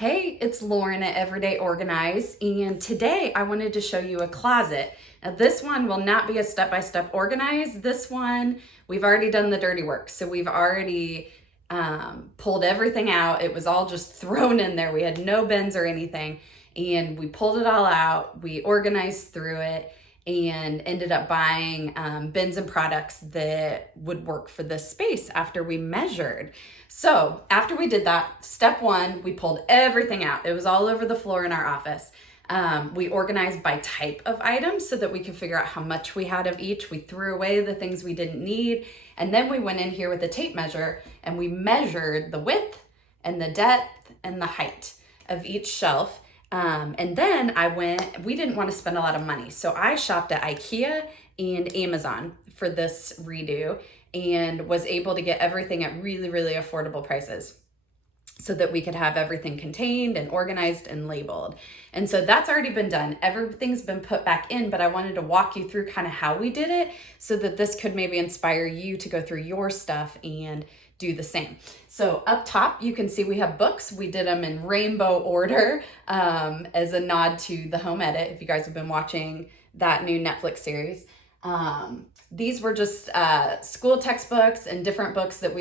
Hey, it's Lauren at Everyday Organize, and today I wanted to show you a closet. Now this one will not be a step-by-step organize. This one, we've already done the dirty work. So we've already pulled everything out. It was all just thrown in there. We had no bins or anything, and we pulled it all out. We organized through it and ended up buying bins and products that would work for this space after we measured. So after we did that, step one, we pulled everything out. It was all over the floor in our office. We organized by type of items so that we could figure out how much we had of each. We threw away the things we didn't need. And then we went in here with a tape measure and we measured the width and the depth and the height of each shelf. And then we didn't want to spend a lot of money. So I shopped at IKEA and Amazon for this redo and was able to get everything at really, really affordable prices so that we could have everything contained and organized and labeled. And so that's already been done. Everything's been put back in, but I wanted to walk you through kind of how we did it so that this could maybe inspire you to go through your stuff and do the same. So up top, you can see we have books. We did them in rainbow order as a nod to the home edit, if you guys have been watching that new Netflix series. These were just school textbooks and different books that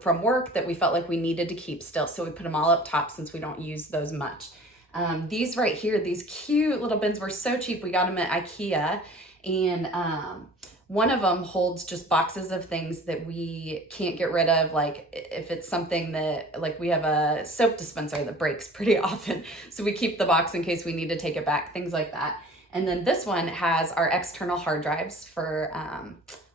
from work that we felt like we needed to keep still. So we put them all up top since we don't use those much. These right here, these cute little bins were so cheap. We got them at IKEA, and one of them holds just boxes of things that we can't get rid of. Like if it's something that, like we have a soap dispenser that breaks pretty often. So we keep the box in case we need to take it back, things like that. And then this one has our external hard drives for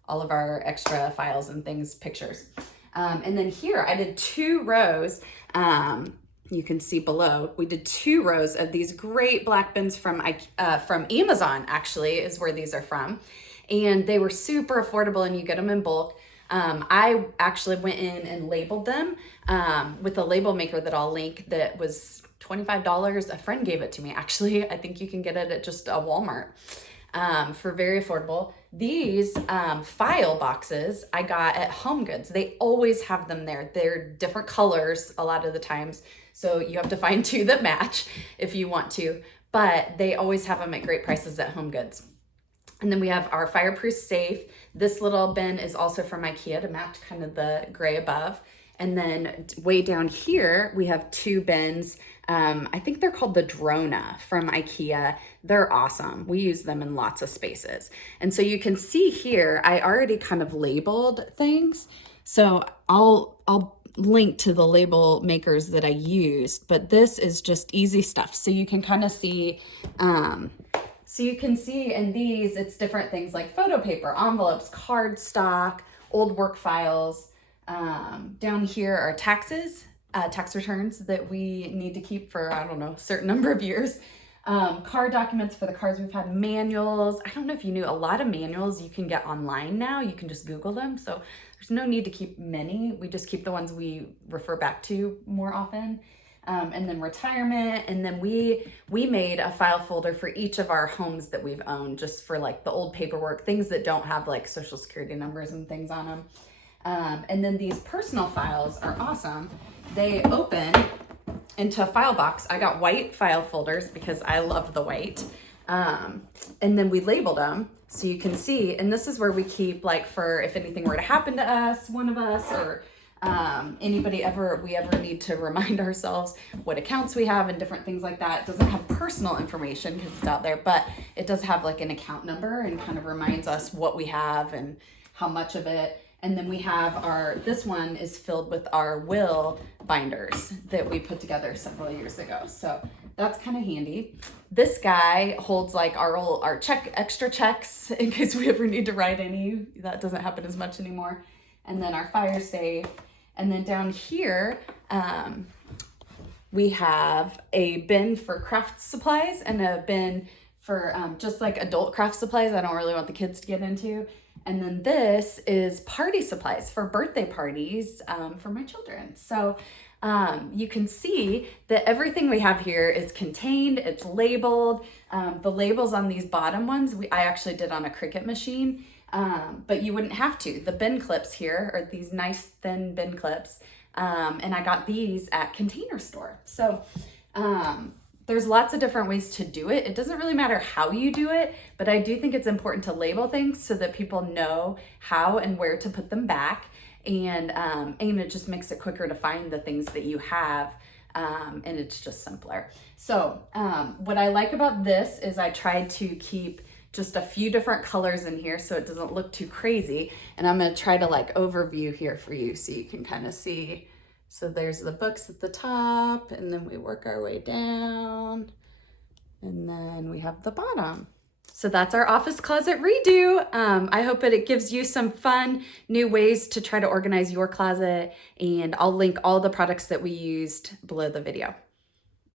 all of our extra files and things, pictures. And then here I did 2 rows. You can see below, we did 2 rows of these great black bins from Amazon, actually, is where these are from. And they were super affordable and you get them in bulk. I actually went in and labeled them with a label maker that I'll link that was $25. A friend gave it to me, actually. I think you can get it at just a Walmart for very affordable. These file boxes I got at Home Goods. They always have them there. They're different colors a lot of the times, so you have to find 2 that match if you want to, but they always have them at great prices at Home Goods. And then we have our fireproof safe. This little bin is also from IKEA to match kind of the gray above. And then way down here, we have 2 bins. I think they're called the Drona from IKEA. They're awesome. We use them in lots of spaces. And so you can see here, I already kind of labeled things. So I'll link to the label makers that I used, but this is just easy stuff. So you can kind of see, in these, it's different things like photo paper, envelopes, cardstock, old work files. Down here are taxes, tax returns that we need to keep for, I don't know, a certain number of years. Car documents for the cars we've had, manuals. I don't know if you knew, a lot of manuals you can get online now. You can just Google them. So there's no need to keep many. We just keep the ones we refer back to more often. And then retirement. And then we made a file folder for each of our homes that we've owned, just for like the old paperwork, things that don't have like social security numbers and things on them. And then these personal files are awesome. They open into a file box. I got white file folders because I love the white. And then we labeled them so you can see, and this is where we keep, like, for if anything were to happen to us, one of us, or anybody we ever need to remind ourselves what accounts we have and different things like that. It doesn't have personal information because it's out there, but it does have like an account number and kind of reminds us what we have and how much of it. And then we have this one is filled with our will binders that we put together several years ago. So that's kind of handy. This guy holds like our extra checks in case we ever need to write any. That doesn't happen as much anymore. And then our fire safe. And then down here, we have a bin for craft supplies and a bin for just like adult craft supplies I don't really want the kids to get into. And then this is party supplies for birthday parties for my children. So you can see that everything we have here is contained, it's labeled. The labels on these bottom ones, I actually did on a Cricut machine, but you wouldn't have to. The bin clips here are these nice thin bin clips, and I got these at Container Store. So There's lots of different ways to do it. It doesn't really matter how you do it, but I do think it's important to label things so that people know how and where to put them back. And it just makes it quicker to find the things that you have. And it's just simpler. So what I like about this is I tried to keep just a few different colors in here so it doesn't look too crazy. And I'm gonna try to like overview here for you so you can kind of see. So there's the books at the top, and then we work our way down, and then we have the bottom. So that's our office closet redo. I hope that it gives you some fun new ways to try to organize your closet, and I'll link all the products that we used below the video.